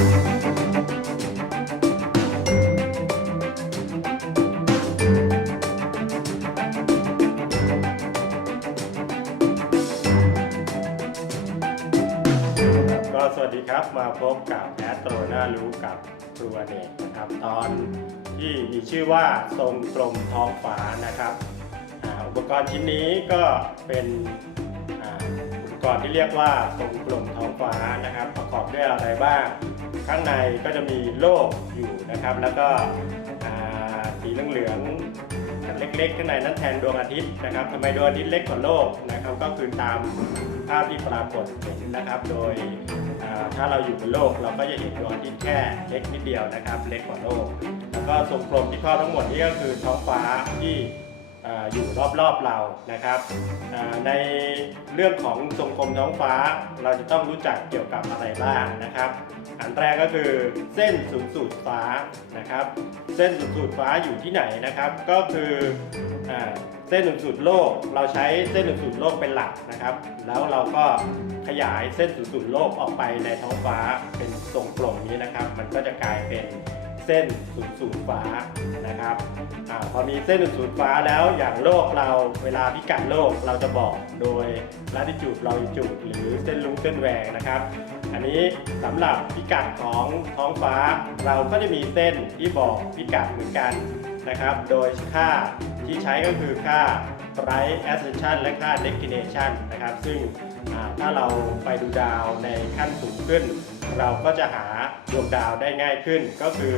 ก็สวัสดีครับมาพบกับแอดโตรน่ารู้กับครูอเนกนะครับ ตอนที่มีชื่อว่าทรงกลมท้องฟ้านะครับอาอุปกรณ์ชิ้นนี้ก็เป็นอาอุปกรณ์ที่เรียกว่าทรงกลมท้องฟ้านะครับ ประกอบด้วยอะไรบ้าง ข้างในก็จะมีโลกอยู่นะครับ แล้วก็สีเหลืองๆอันเล็กๆข้างในนั้นแทนดวงอาทิตย์นะครับทำไมดวงอาทิตย์เล็กกว่าโลกนะครับ ก็คือตามภาพที่ปรากฏเห็นนะครับ โดยถ้าเราอยู่บนโลกเราก็จะเห็นดวงอาทิตย์แค่เล็กนิดเดียวนะครับ เล็กกว่าโลก แล้วก็ทรงกลมที่ครอบทั้งหมดนี่ก็คือท้องฟ้าที่ อยู่รอบๆเรานะครับในเรื่องของทรงกลมท้องฟ้า เราจะต้องรู้จักเกี่ยวกับอะไรบ้างนะครับ อันแรกก็คือเส้นศูนย์สูตรฟ้านะครับ เส้นศูนย์สูตรฟ้าอยู่ที่ไหนนะครับ ก็คืออเส้นศูนย์สูตรโลก เราใช้เส้นศูนย์สูตรโลกเป็นหลักนะครับ แล้วเราก็ขยายเส้นศูนย์สูตรโลกออกไปในท้องฟ้าเป็นทรงกลมนี้นะครับ มันก็จะกลายเป็น เส้นศูนย์สูตรฟ้านะครับอพอมีเส้นศูนย์สูตรฟ้าแล้วอย่างโลกเราเวลาพิกัดโลกเราจะบอกโดย latitude longitude หรือเส้นลุงเส้นแหวงนะครับ อันนี้สำหรับพิกัดของท้องฟ้า เราก็จะมีเส้นที่บอกพิกัดเหมือนกันนะครับ โดยค่าที่ใช้ก็คือค่า right ascension และค่า declination นะครับ ซึ่งถ้าเราไปดูดาวในขั้นสูงขึ้น เราก็จะหาดวงดาวได้ง่ายขึ้น ก็คือ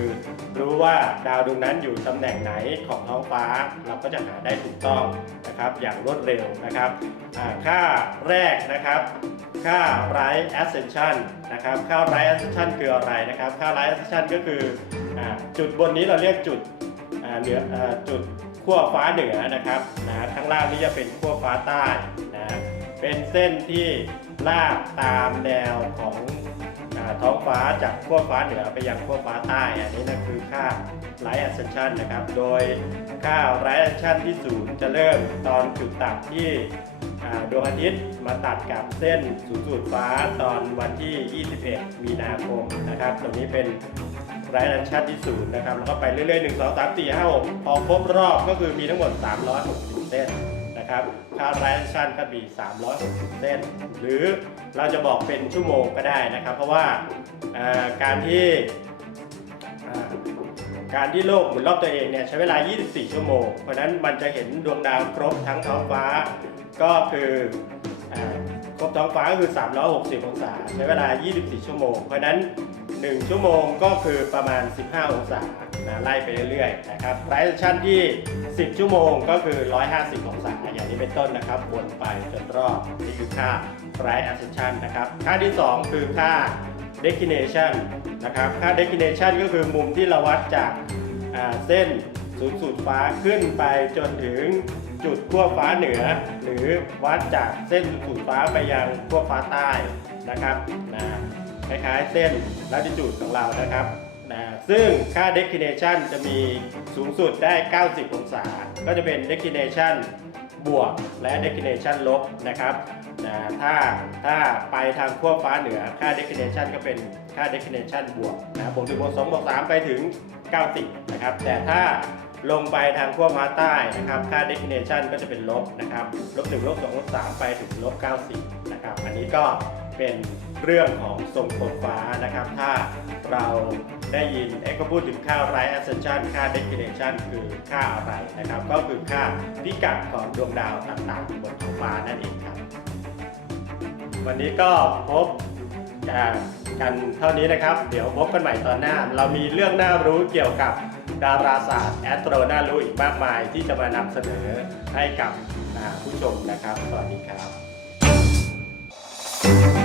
รู้ว่าดาวดวงนั้นอยู่ตำแหน่งไหนของท้องฟ้า เราก็จะหาได้ถูกต้องนะครับ อย่างรวดเร็วนะครับค่าแรกนะครับ ค่า right ascension นะครับ ค่า right ascension คืออะไรนะครับ ค่า right ascension ก็คืออจุดบนนี้เราเรียกจุดเหนืออจุดขั้วฟ้าเหนือนะครับนะข้างล่างนี้จะเป็นขั้วฟ้าใต้นะเป็นเส้นที่ลากตามแนวของ ท้องฟ้าจากขั้วฟ้าเหนือไปยังขั้วฟ้าใต้อันนี้นะคือค่า right ascension นะครับ โดยค่า right ascension ที่ศูนย์จะเริ่มตอนจุดตัดที่ดวงอาทิตย์มาตัดกับเส้นศูนย์สูตรฟ้าตอนวันที่ 21 มีนาคมนะครับตรงนี้เป็นรายดันชันที่ศูนย์นะครับ แล้วก็ไปเรื่อยๆ 1 2 3 4 5 6พอครบรอบก็คือมีทั้งหมด 360 เส้น นะครับค่ารายดันชันก็มี 360 เส้น หรือเราจะบอกเป็นชั่วโมงก็ได้นะครับ เพราะว่าการที่การที่โลกหมุนรอบตัวเองเนี่ยใช้เวลา 24 ชั่วโมง เพราะนั้นมันจะเห็นดวงดาวครบทั้งท้องฟ้า ก็คือครบท้องฟ้าก็คือ 360 องศา ใช้เวลา 24 ชั่วโมง เพราะนั้น 1 ชั่วโมงก็คือประมาณ 15 องศานะไล่ไปเรื่อยๆนะครับไรชั่นที่ 10 ชั่วโมงก็คือ 150 องศาอย่างนี้เป็นต้นนะครับวนไปจนรอบนี่คือค่า right ascension นะครับค่าที่ 2 คือค่า declination นะครับค่า declination ก็คือมุมที่เราวัดจากเส้นศูนย์สูตรฟ้าขึ้นไปจนถึงจุดขั้วฟ้าเหนือ หรือวัดจากเส้นศูนย์สูตรฟ้าไปยังขั้วฟ้าใต้นะครับ คล้ายๆ เส้น latitude ของเรานะครับนะซึ่งค่า declination จะมีสูงสุดได้ 90 องศา ก็จะเป็น declination บวกและ declination ลบนะครับนะถ้าถ้าไปทางขั้วฟ้าเหนือค่า declination ก็เป็นค่า declination บวกนะบวก1บวก2บวก3ไปถึง 90 นะครับ แต่ถ้า ลงไปทางขั้วฟ้าใต้นะครับ ค่า declination ก็จะเป็นลบนะครับ ลบ1ลบ2ลบ3ไปถึงลบ90นะครับ อันนี้ก็เป็นเรื่องของทรงกลมฟ้านะครับ ถ้าเราได้ยินเอ็กก็พูดถึงค่า right ascension ค่า declination คือค่าอะไรนะครับ ก็คือค่าพิกัดของดวงดาวต่างๆบนท้องฟ้านั่นเองครับ วันนี้ก็พบกันเท่านี้นะครับ เดี๋ยวพบกันใหม่ตอนหน้า เรามีเรื่องน่ารู้เกี่ยวกับ ดาราศาสตร์แอสโทรน่ารู้อีกมากมายที่จะมานำเสนอให้กับผู้ชมนะครับ สวัสดีครับ